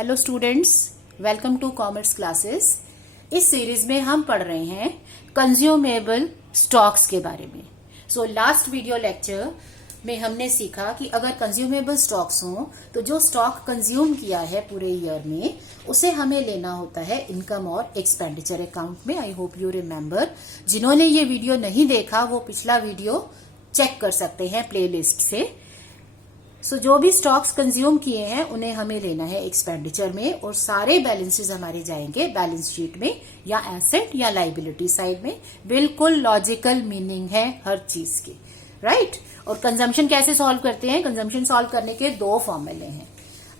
Hello students, welcome to commerce classes. इस series में हम पढ़ रहे हैं कंज्यूमेबल स्टॉक्स के बारे में। लास्ट वीडियो लेक्चर में हमने सीखा कि अगर कंज्यूमेबल स्टॉक्स हों तो जो स्टॉक कंज्यूम किया है पूरे ईयर में उसे हमें लेना होता है इनकम और एक्सपेंडिचर अकाउंट में। I hope you remember. जिन्होंने ये वीडियो नहीं देखा वो पिछला वीडियो चेक कर सकते हैं प्लेलिस्ट से। जो भी स्टॉक्स कंज्यूम किए हैं उन्हें हमें लेना है एक्सपेंडिचर में और सारे बैलेंसेस हमारे जाएंगे बैलेंस शीट में या एसेट या लाइबिलिटी साइड में। बिल्कुल लॉजिकल मीनिंग है हर चीज की, राइट। और कंजम्पशन कैसे सॉल्व करते हैं? कंजम्पशन सॉल्व करने के दो फॉर्मूले हैं।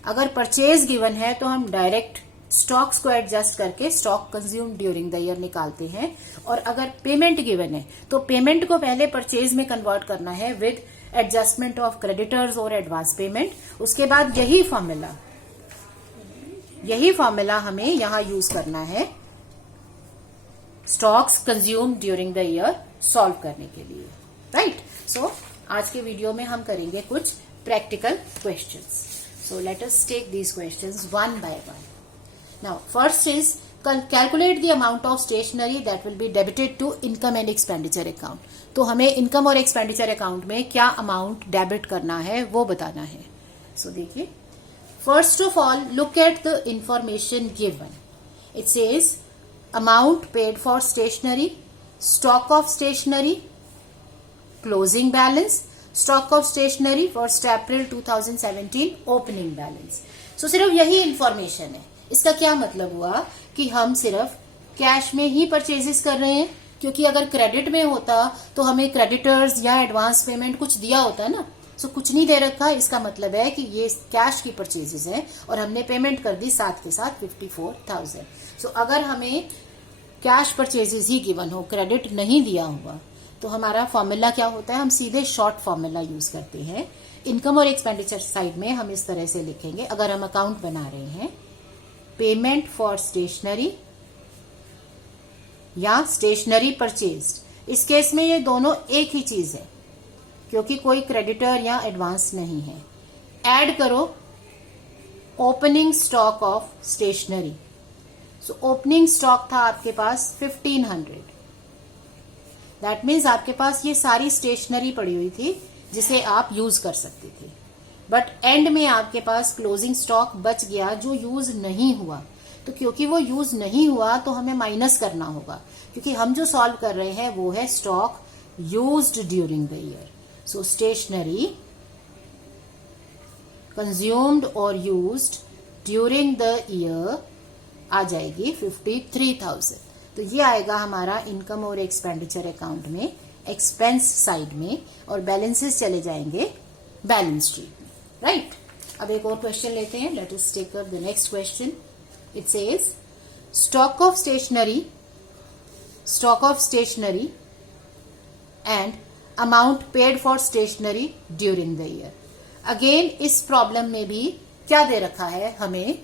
अगर परचेज गिवन है तो हम डायरेक्ट स्टॉक्स को एडजस्ट करके stock consume during the year निकालते हैं, और अगर पेमेंट गिवन है तो पेमेंट को पहले परचेज में कन्वर्ट करना है विद एडजस्टमेंट ऑफ क्रेडिटर्स और एडवांस पेमेंट। उसके बाद यही फॉर्मूला हमें यहां यूज करना है stocks consume during the year solve करने के लिए, राइट। आज के वीडियो में हम करेंगे कुछ practical questions. Let us take these questions one by one. Now first is calculate the amount of stationery that will be debited to income and expenditure account. तो हमें इनकम और एक्सपेंडिचर अकाउंट में क्या amount debit करना है वो बताना है। देखिए, first of all look at the information given. It says amount paid for stationery, stock of stationery, closing balance, stock of stationery 1 April 2017, opening balance. सिर्फ यही इंफॉर्मेशन है। इसका क्या मतलब हुआ कि हम सिर्फ कैश में ही परचेजेस कर रहे हैं, क्योंकि अगर क्रेडिट में होता तो हमें क्रेडिटर्स या एडवांस पेमेंट कुछ दिया होता है ना। कुछ नहीं दे रखा। इसका मतलब है कि ये कैश की परचेजेस हैं और हमने पेमेंट कर दी साथ के साथ 54,000। अगर हमें कैश परचेजेस ही गिवन हो, क्रेडिट नहीं दिया हुआ, तो हमारा फॉर्मूला क्या होता है? हम सीधे शॉर्ट फॉर्मूला यूज करते हैं। इनकम और एक्सपेंडिचर साइड में हम इस तरह से लिखेंगे, अगर हम अकाउंट बना रहे हैं, पेमेंट फॉर स्टेशनरी या स्टेशनरी परचेज्ड। इस केस में ये दोनों एक ही चीज है क्योंकि कोई क्रेडिटर या एडवांस नहीं है। ऐड करो opening stock of stationery. Opening stock था आपके पास 1500। दैट मीन्स आपके पास ये सारी स्टेशनरी पड़ी हुई थी जिसे आप यूज कर सकते थे, बट एंड में आपके पास क्लोजिंग स्टॉक बच गया जो यूज नहीं हुआ। तो क्योंकि वो यूज नहीं हुआ तो हमें माइनस करना होगा, क्योंकि हम जो सॉल्व कर रहे हैं वो है stock used during the year. Stationery consumed और यूज्ड ड्यूरिंग द ईयर आ जाएगी 53,000। तो ये आएगा हमारा इनकम और एक्सपेंडिचर अकाउंट में एक्सपेंस साइड में, और बैलेंसेस चले जाएंगे बैलेंस शीट में, राइट। अब एक और क्वेश्चन लेते हैं। Let us take up the next question. It says stock of stationery and amount paid for stationery during the year. Again इस प्रॉब्लम में भी क्या दे रखा है? हमें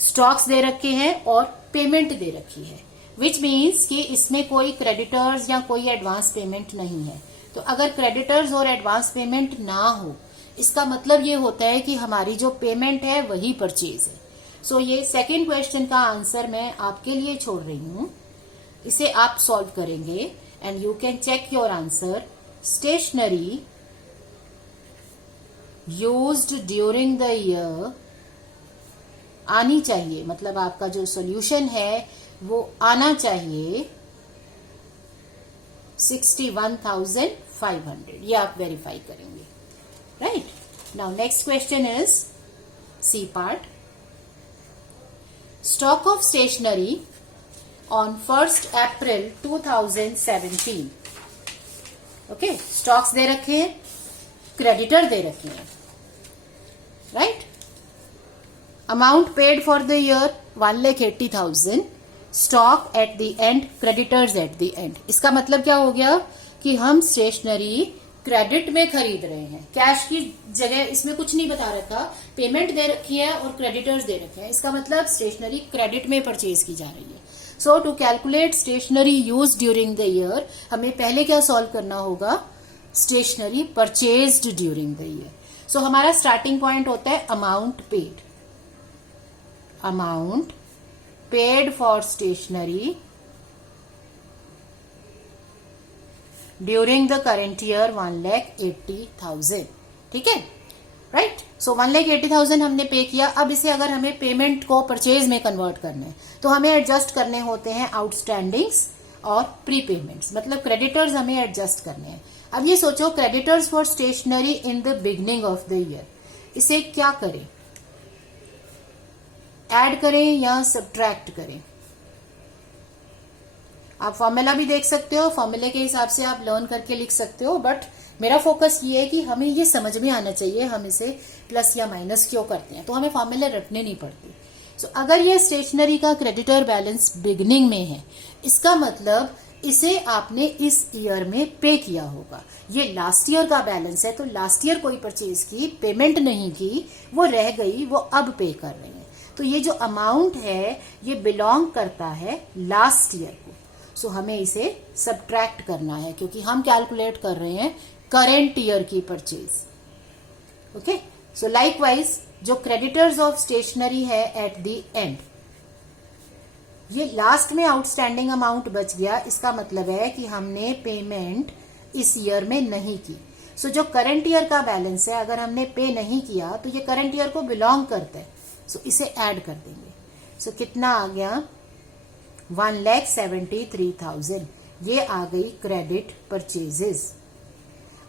स्टॉक्स दे रखे हैं और पेमेंट दे रखी है, विच मीन्स कि इसमें कोई क्रेडिटर्स या कोई एडवांस पेमेंट नहीं है। तो अगर क्रेडिटर्स और एडवांस पेमेंट ना हो, इसका मतलब ये होता है कि हमारी जो पेमेंट है वही परचेज है। ये सेकंड क्वेश्चन का आंसर मैं आपके लिए छोड़ रही हूं, इसे आप सॉल्व करेंगे and you can check your answer. Stationery used during the year आनी चाहिए, मतलब आपका जो सॉल्यूशन है वो आना चाहिए 61,500। ये आप वेरीफाई करेंगे, right. Now next question is C part. Stock of stationery on 1 April 2017। Okay, stocks दे रखे हैं, क्रेडिटर दे रखे हैं, right. Amount paid for the year 1,80,000, stock at the end, creditors at the end. इसका मतलब क्या हो गया कि हम स्टेशनरी क्रेडिट में खरीद रहे हैं, कैश की जगह इसमें कुछ नहीं बता रखा, पेमेंट दे रखी है और क्रेडिटर्स दे रखे हैं। इसका मतलब स्टेशनरी क्रेडिट में परचेज की जा रही है। To calculate stationery use during the year, हमें पहले क्या सॉल्व करना होगा? Stationery purchased during the year. So हमारा स्टार्टिंग पॉइंट होता है amount paid, amount paid for stationery during the current year 1,80,000. ठीक है, राइट. सो 1,80,000 हमने पे किया. अब इसे अगर हमें पेमेंट को परचेज में कन्वर्ट करना है तो हमें एडजस्ट करने होते हैं आउटस्टैंडिंग्स और प्री पेमेंट्स, मतलब क्रेडिटर्स हमें एडजस्ट करने हैं. अब ये सोचो, creditors for stationery in the beginning of the year, इसे क्या करें, ऐड करें या सब्ट्रैक्ट करें? आप फॉर्मूला भी देख सकते हो, फॉर्मूले के हिसाब से आप लर्न करके लिख सकते हो, बट मेरा फोकस ये है कि हमें ये समझ में आना चाहिए हम इसे प्लस या माइनस क्यों करते हैं. तो हमें फॉर्मूले रटने नहीं पड़ते. सो अगर ये स्टेशनरी का क्रेडिटर बैलेंस बिगनिंग में है, इसका मतलब इसे आपने इस ईयर में पे किया होगा. ये लास्ट ईयर का बैलेंस है, तो लास्ट ईयर कोई परचेज की, पेमेंट नहीं की, वो रह गई, वो अब पे कर रहे हैं. तो ये जो अमाउंट है ये बिलोंग करता है लास्ट ईयर को. सो हमें इसे सब्ट्रैक्ट करना है क्योंकि हम कैलकुलेट कर रहे हैं करेंट ईयर की परचेज. ओके. सो लाइकवाइज जो क्रेडिटर्स ऑफ स्टेशनरी है एट द एंड, ये लास्ट में आउटस्टैंडिंग अमाउंट बच गया, इसका मतलब है कि हमने पेमेंट इस ईयर में नहीं की. सो जो करंट ईयर का बैलेंस है अगर हमने पे नहीं किया तो ये करंट ईयर को बिलोंग करता है. सो इसे ऐड कर देंगे. सो कितना आ गया, 1,73,000. ये आ गई क्रेडिट परचेजेस.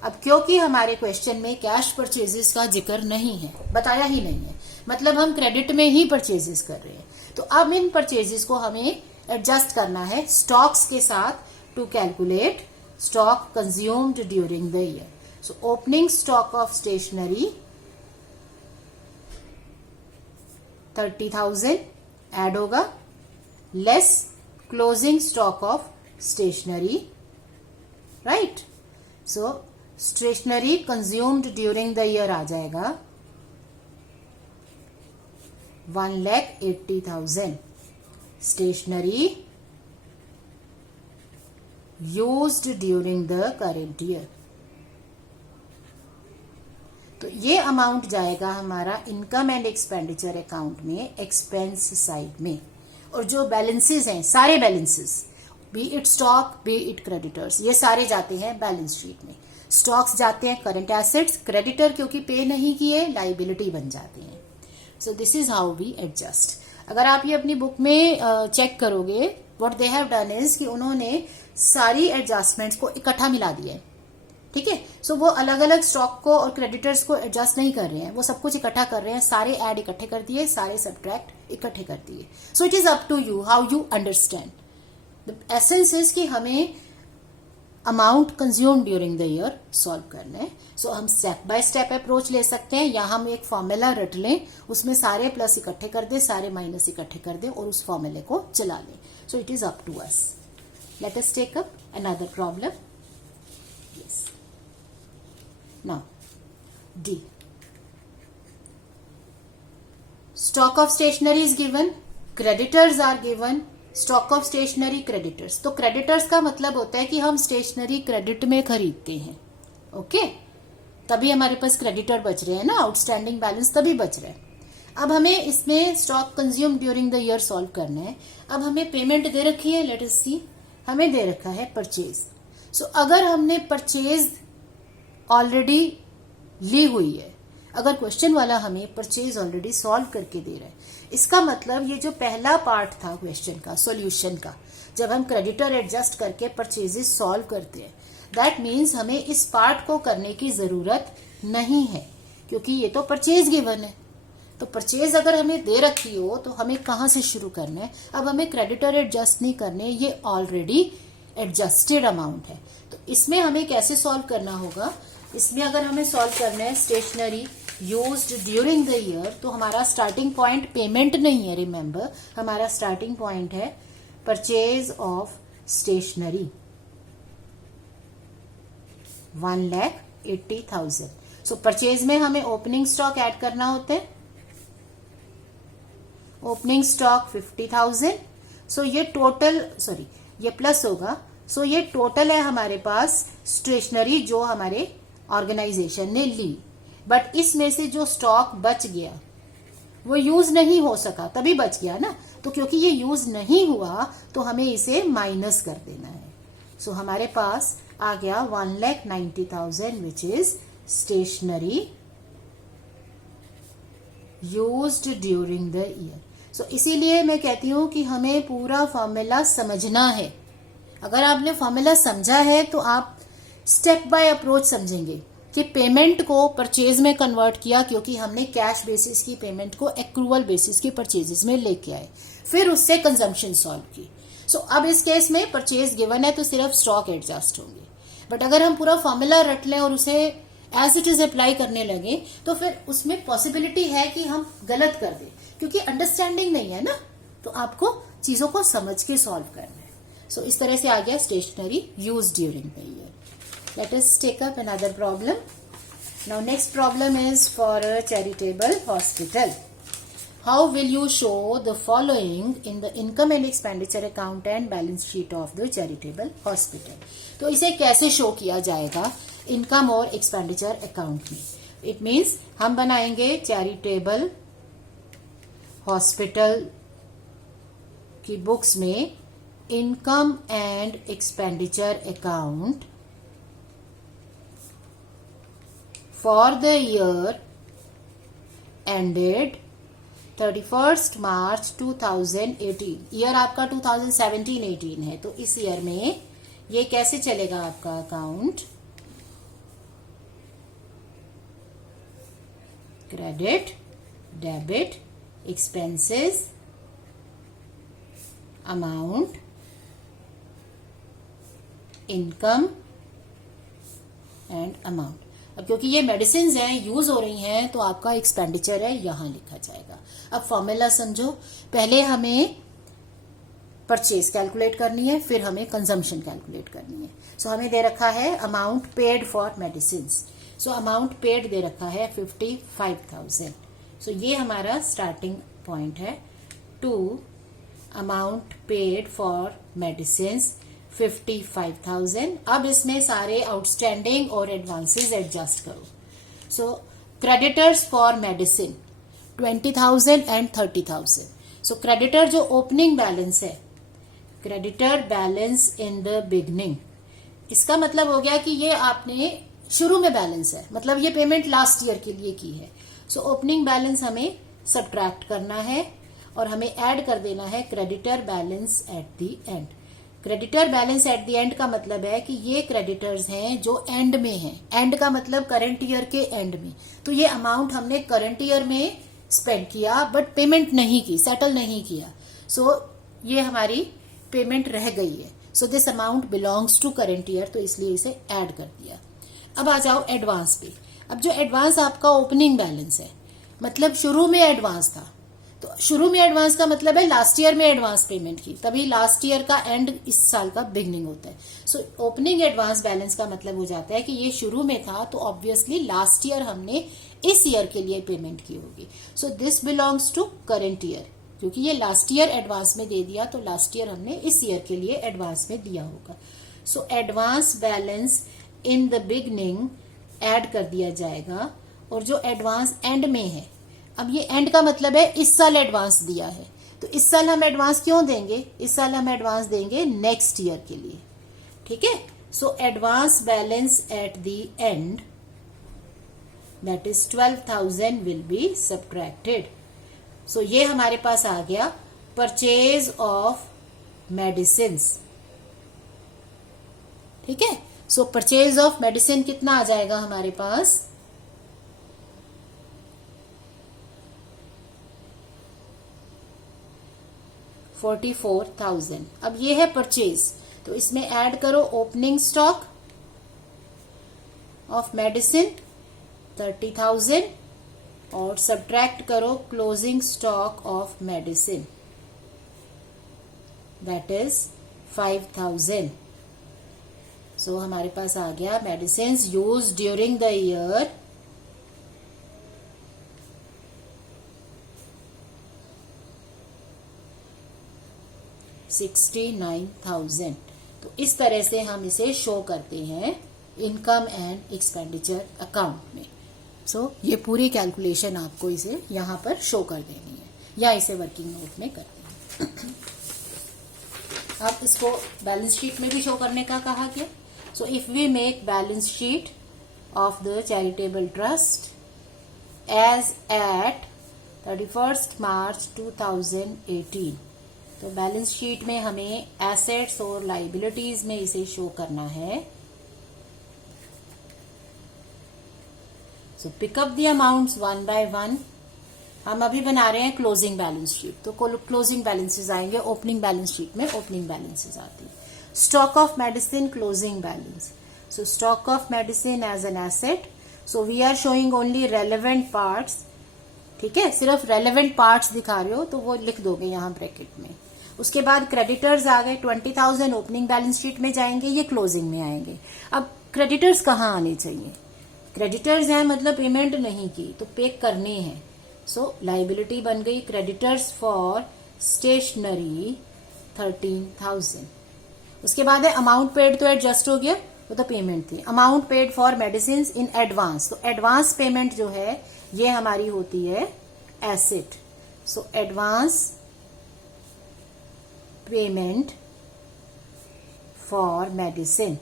अब क्योंकि हमारे क्वेश्चन में कैश परचेजेस का जिक्र नहीं है, बताया ही नहीं है, मतलब हम क्रेडिट में ही परचेजेस कर रहे हैं, तो अब इन परचेजेस को हमें एडजस्ट करना है स्टॉक्स के साथ to calculate stock consumed during the year. So opening stock of stationery 30,000 add होगा, less closing stock of stationery, right. So stationery consumed during the year आ जाएगा 1,80,000. Stationery used during the current year. तो ये amount जाएगा हमारा income and expenditure account में, expense side में. और जो बैलेंसेस हैं, सारे balances, be it stock, be it creditors, ये सारे जाते हैं बैलेंस शीट में. स्टॉक्स जाते हैं करंट एसेट्स, क्रेडिटर क्योंकि पे नहीं किए लाइबिलिटी बन जाते हैं. So this is how we adjust. अगर आप ये अपनी बुक में चेक करोगे, what they have done is कि उन्होंने सारी एडजस्टमेंट्स को इकट्ठा मिला दिया है. ठीक है. सो वो अलग अलग स्टॉक को और क्रेडिटर्स को एडजस्ट नहीं कर रहे हैं, वो सब कुछ इकट्ठा कर रहे हैं. सारे ऐड इकट्ठे कर दिए, सारे सब्ट्रैक्ट इकट्ठे कर दिए. So it is up to you how you understand. The essence is कि हमें amount consume during the year solve करना है. सो हम स्टेप बाय स्टेप अप्रोच ले सकते हैं, या हम एक फॉर्मूला रट लें, उसमें सारे प्लस इकट्ठे कर दें, सारे माइनस इकट्ठे कर दें और उस फॉर्मूले को चला लें. So it is up to us. Let us take up another problem. Yes. Now D. Stock of stationery is given, creditors are given. Stock of stationery creditors, तो क्रेडिटर्स का मतलब होता है कि हम स्टेशनरी क्रेडिट में खरीदते हैं. ओके. तभी हमारे पास क्रेडिटर बच रहे हैं ना, आउटस्टैंडिंग बैलेंस तभी बच रहे हैं. अब हमें इसमें stock consume during the year solve करना है. अब हमें पेमेंट दे रखी है, लेट अस सी. हमें दे रखा है परचेज. सो अगर हमने परचेज ऑलरेडी ली हुई है, अगर क्वेश्चन वाला हमें परचेज ऑलरेडी सॉल्व करके दे रहा है, इसका मतलब ये जो पहला पार्ट था क्वेश्चन का, सॉल्यूशन का, जब हम क्रेडिटर एडजस्ट करके परचेजेस सॉल्व करते हैं, दैट मीन्स हमें इस पार्ट को करने की जरूरत नहीं है क्योंकि ये तो परचेज गिवन है. तो परचेज अगर हमें दे रखी हो तो हमें कहां से शुरू करना है. अब हमें क्रेडिटर एडजस्ट नहीं करने, ये ऑलरेडी एडजस्टेड अमाउंट है. तो इसमें हमें कैसे सॉल्व करना होगा, इसमें अगर हमें सॉल्व करना है stationery used during the year, तो हमारा स्टार्टिंग पॉइंट पेमेंट नहीं है. रिमेंबर, हमारा स्टार्टिंग पॉइंट है purchase of stationery 1,80,000. So purchase में हमें ओपनिंग स्टॉक ऐड करना होता है. Opening stock 50,000. सो ये टोटल, सॉरी ये प्लस होगा. सो ये टोटल है हमारे पास स्टेशनरी जो हमारे ऑर्गेनाइजेशन ने ली. बट इसमें से जो स्टॉक बच गया वो यूज नहीं हो सका तभी बच गया ना, तो क्योंकि ये यूज नहीं हुआ तो हमें इसे माइनस कर देना है। सो हमारे पास आ गया 1,90,000 which is stationery used during the year. So इसीलिए मैं कहती हूं कि हमें पूरा फॉर्मूला समझना है। अगर आपने फॉर्मूला समझा है तो आप स्टेप बाय अप्रोच समझेंगे कि पेमेंट को परचेज में कन्वर्ट किया, क्योंकि हमने कैश बेसिस की पेमेंट को एक्रूवल बेसिस के परचेजेस में लेके आए, फिर उससे कंजम्पशन सॉल्व की। सो अब इस केस में परचेज गिवन है तो सिर्फ स्टॉक एडजस्ट होंगे, बट अगर हम पूरा फॉर्मूला रट लें और उसे एज इट इज अप्लाई करने लगे तो फिर उसमें पॉसिबिलिटी है कि हम गलत कर दें, क्योंकि अंडरस्टैंडिंग नहीं है ना, तो आपको चीजों को समझ के सॉल्व करना है। सो इस तरह से आ गया stationery use during the year. Let us take up another problem. Now next problem is for a charitable hospital. How will you show the following in the income and expenditure account and balance sheet of the charitable hospital? तो इसे कैसे show किया जाएगा income और expenditure account में? It means हम बनाएंगे charitable hospital की बुक्स में income and expenditure account for the year ended 31 March 2018। Year आपका 2017-18 है, तो इस ईयर में ये कैसे चलेगा आपका account? Credit, debit, expenses, amount, income and amount. अब क्योंकि ये मेडिसिन हैं, यूज हो रही हैं, तो आपका एक्सपेंडिचर है यहां लिखा जाएगा। अब फॉर्मूला समझो, पहले हमें परचेज कैलकुलेट करनी है, फिर हमें कंजम्पशन कैलकुलेट करनी है। सो हमें दे रखा है amount paid for medicine. So amount paid दे रखा है 55,000। सो ये हमारा स्टार्टिंग पॉइंट है। To amount paid for medicine 55,000। अब इसमें सारे आउटस्टैंडिंग और एडवांसेस एडजस्ट करो। So creditors for medicine 20,000 and 30,000। So creditor जो ओपनिंग बैलेंस है, creditor balance in the beginning, इसका मतलब हो गया कि ये आपने शुरू में बैलेंस है, मतलब ये पेमेंट लास्ट ईयर के लिए की है। सो ओपनिंग बैलेंस हमें सब्ट्रैक्ट करना है और हमें ऐड कर देना है creditor balance at the and. Creditor balance at the and का मतलब है कि ये क्रेडिटर्स हैं जो एंड में हैं। एंड का मतलब करंट ईयर के एंड में। तो ये अमाउंट हमने करंट ईयर में स्पेंड किया बट पेमेंट नहीं की, सेटल नहीं किया। सो ये हमारी पेमेंट रह गई है। So this amount belongs to current year, तो इसलिए इसे ऐड कर दिया। अब आ जाओ एडवांस पे। अब जो एडवांस आपका ओपनिंग बैलेंस है, मतलब शुरू में एडवांस था, तो शुरू में एडवांस का मतलब है लास्ट ईयर में एडवांस पेमेंट की, तभी लास्ट ईयर का एंड इस साल का बिगनिंग होता है। सो ओपनिंग एडवांस बैलेंस का मतलब हो जाता है कि ये शुरू में था, तो ऑब्वियसली लास्ट ईयर हमने इस ईयर के लिए पेमेंट की होगी। So this belongs to current year, क्योंकि ये लास्ट ईयर एडवांस में दे दिया, तो लास्ट ईयर हमने इस ईयर के लिए एडवांस में दिया होगा। सो advance balance in the beginning add कर दिया जाएगा, और जो एडवांस एंड में है, अब ये एंड का मतलब है इस साल एडवांस दिया है, तो इस साल हम एडवांस क्यों देंगे? इस साल हम एडवांस देंगे नेक्स्ट ईयर के लिए, ठीक है। So advance balance at the end, that is 12,000 will be subtracted. So ये हमारे पास आ गया परचेज ऑफ मेडिसिन, ठीक है। सो परचेज ऑफ मेडिसिन कितना आ जाएगा हमारे पास? 44,000। अब ये है परचेज, तो इसमें ऐड करो ओपनिंग स्टॉक ऑफ मेडिसिन 30,000 और सब्ट्रैक्ट करो closing stock of medicine, that is 5,000। सो हमारे पास आ गया medicine use during the year 69,000। तो इस तरह से हम इसे शो करते हैं इनकम एंड एक्सपेंडिचर अकाउंट में। सो ये पूरी कैलकुलेशन आपको इसे यहाँ पर शो कर देनी है या इसे वर्किंग नोट में करनी है। अब इसको बैलेंस शीट में भी शो करने का कहा गया। So if we make balance sheet of the charitable trust as at 31 March 2018, तो बैलेंस शीट में हमें एसेट्स और लाइबिलिटीज में इसे शो करना है। So pick up the amounts one by one. हम अभी बना रहे हैं क्लोजिंग बैलेंस शीट, तो क्लोजिंग बैलेंसेस आएंगे, ओपनिंग बैलेंस शीट में ओपनिंग बैलेंसेस आती है। Stock of medicine closing balance. So stock of medicine as an asset, so we are showing only relevant parts. ठीक है, सिर्फ रेलेवेंट पार्ट्स दिखा रहे हो तो वो लिख दोगे यहाँ ब्रैकेट में। उसके बाद क्रेडिटर्स आ गए, 20,000 ओपनिंग बैलेंस शीट में जाएंगे, ये क्लोजिंग में आएंगे। अब क्रेडिटर्स कहाँ आने चाहिए? क्रेडिटर्स हैं मतलब पेमेंट नहीं की तो पे करने हैं। सो लाइबिलिटी बन गई क्रेडिटर्स फॉर स्टेशनरी 13,000। उसके बाद है अमाउंट पेड, तो एडजस्ट हो गया, वो तो पेमेंट थी। Amount paid for medicine in advance, तो एडवांस पेमेंट जो है ये हमारी होती है asset. So advance payment for medicine.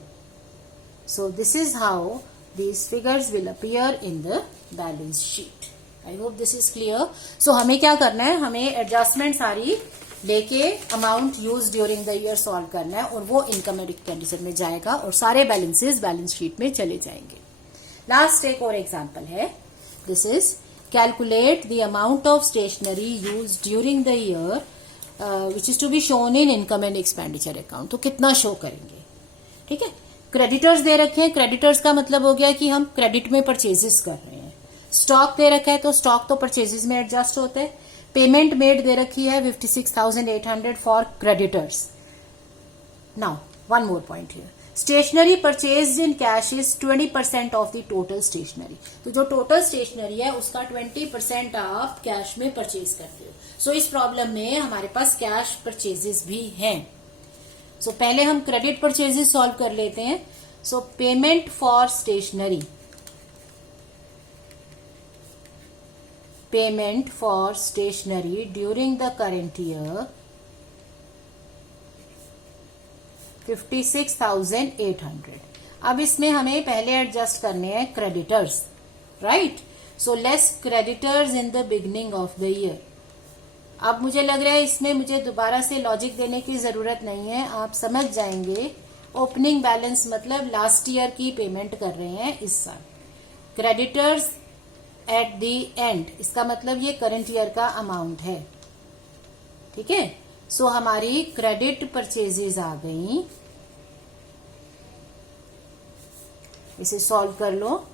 So this is how these figures will appear in the balance sheet. I hope this is clear. So हमें क्या करना है, हमें एडजस्टमेंट सारी लेके amount use during the year solve करना है और वो इनकम एंड एक्सपेंडिचर में जाएगा और सारे बैलेंसेस बैलेंस शीट में चले जाएंगे। लास्ट एक और एग्जांपल है, this is calculate the amount of stationery use during the year which is to be shown in income and expenditure account. तो कितना शो करेंगे? ठीक है, क्रेडिटर्स दे रखे हैं, क्रेडिटर्स का मतलब हो गया कि हम क्रेडिट में परचेजेस कर रहे हैं। स्टॉक दे रखा है तो स्टॉक तो परचेजेस में एडजस्ट होते हैं। पेमेंट मेड दे रखी है 56,800 for creditors. Now one more point here, stationery purchase in cash is 20% of the total stationery. तो जो टोटल स्टेशनरी है उसका 20% आप कैश में परचेज करते हो। सो इस प्रॉब्लम में हमारे पास कैश परचेजेस भी हैं। सो पहले हम क्रेडिट परचेजेस सॉल्व कर लेते हैं। So payment for stationery, payment for stationery during the current year 56,800। अब इसमें हमें पहले एडजस्ट करने हैं creditors, right? So less creditors in the beginning of the year. अब मुझे लग रहा है इसमें मुझे दोबारा से लॉजिक देने की जरूरत नहीं है, आप समझ जाएंगे। ओपनिंग बैलेंस मतलब लास्ट ईयर की पेमेंट कर रहे हैं इस साल। क्रेडिटर्स एट द एंड, इसका मतलब ये करंट ईयर का अमाउंट है। ठीक है, सो हमारी क्रेडिट परचेजेस आ गई। इसे सॉल्व कर लो।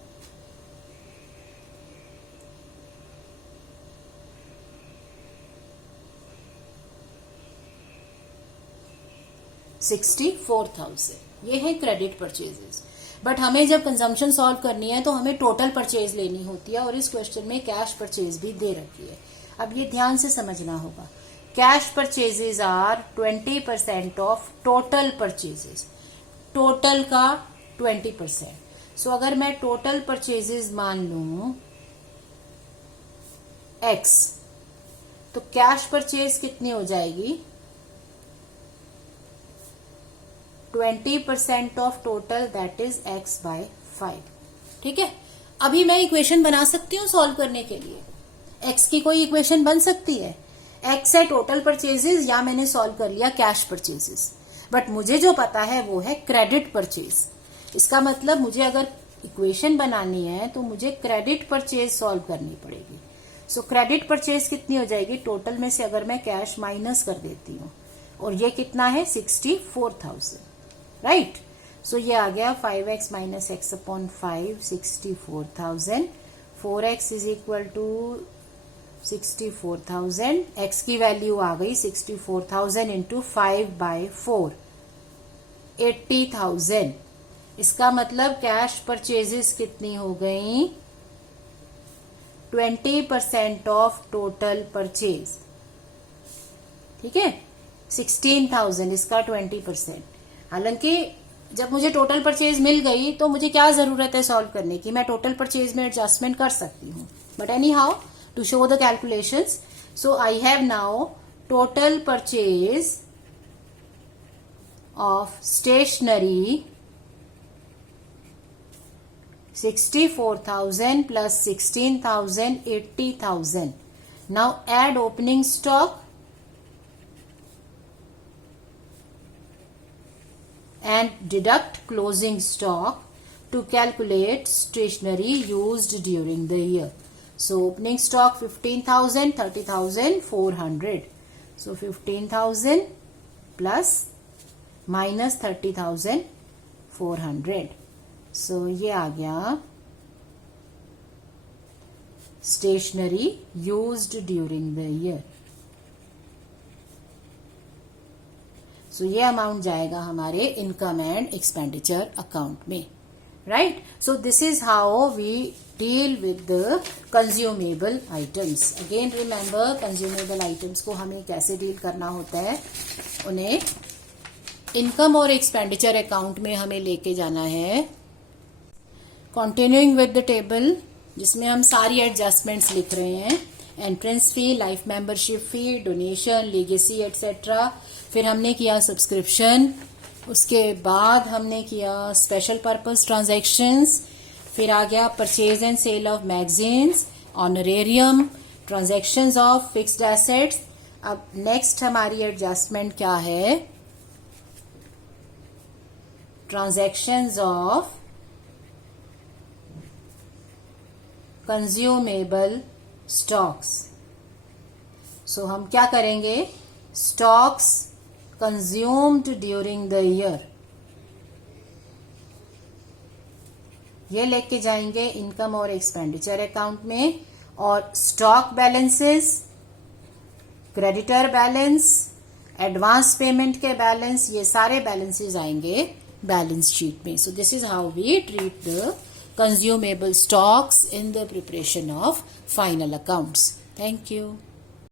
$64,000 ये है क्रेडिट परचेजेस। बट हमें जब कंजम्पशन सॉल्व करनी है तो हमें टोटल परचेज लेनी होती है और इस क्वेश्चन में कैश परचेज भी दे रखी है। अब ये ध्यान से समझना होगा, cash purchases are 20% of total purchases, total का 20%। सो अगर मैं टोटल परचेजेस मान लूं X, तो कैश परचेज कितनी हो जाएगी? 20% of total, that is X by 5। ठीक है, अभी मैं इक्वेशन बना सकती हूँ सॉल्व करने के लिए। X की कोई इक्वेशन बन सकती है। X है टोटल परचेजेस या मैंने सॉल्व कर लिया कैश परचेजेस, बट मुझे जो पता है वो है क्रेडिट परचेज। इसका मतलब मुझे अगर इक्वेशन बनानी है तो मुझे क्रेडिट परचेज सॉल्व करनी पड़ेगी। सो क्रेडिट परचेज कितनी हो जाएगी? टोटल में से अगर मैं कैश माइनस कर देती हूँ, और ये कितना है? 64,000, राइट? सो ये आ गया 5x minus X upon 5, 64,000। 4x is equal to 64,000। x की वैल्यू आ गई 64,000 इंटू 5/4, 80,000। इसका मतलब कैश परचेजेस कितनी हो गई? 20% ऑफ टोटल परचेज। ठीक है, 16,000 इसका 20%। हालांकि जब मुझे टोटल परचेज मिल गई तो मुझे क्या जरूरत है सॉल्व करने की, मैं टोटल परचेज में एडजस्टमेंट कर सकती हूँ. But anyhow to show the calculations, so I have now total purchase of stationery 64,000 plus 16,000, 80,000. Now add opening stock and deduct closing stock to calculate stationery used during the year. So opening stock 15,000, 30,400. So 15,000 plus minus 30,400. So ये आ गया stationery used during the year. So ये amount जाएगा हमारे income and expenditure account में, right. So this is how we deal with the consumable items. Again remember, consumable items को हमें कैसे डील करना होता है, उन्हें इनकम और एक्सपेंडिचर अकाउंट में हमें लेके जाना है. कंटिन्यूइंग विद द टेबल जिसमें हम सारी एडजस्टमेंट्स लिख रहे हैं. Entrance fee, life membership fee, donation, legacy etcetera. फिर हमने किया सब्सक्रिप्शन, उसके बाद हमने किया स्पेशल पर्पस ट्रांजैक्शंस. फिर आ गया purchase and sale of magazines, honorarium, transactions of fixed assets. अब नेक्स्ट हमारी एडजस्टमेंट क्या है, ट्रांजैक्शंस ऑफ कंज्यूमेबल स्टॉक्स. सो हम क्या करेंगे, stocks consumed during the year, ये लेके जाएंगे इनकम और एक्सपेंडिचर अकाउंट में. और stock balances, creditor balance, advance payment के बैलेंस, ये सारे बैलेंसेस आएंगे बैलेंस शीट में. So this is how we treat the consumable stocks in the preparation of final accounts. Thank you.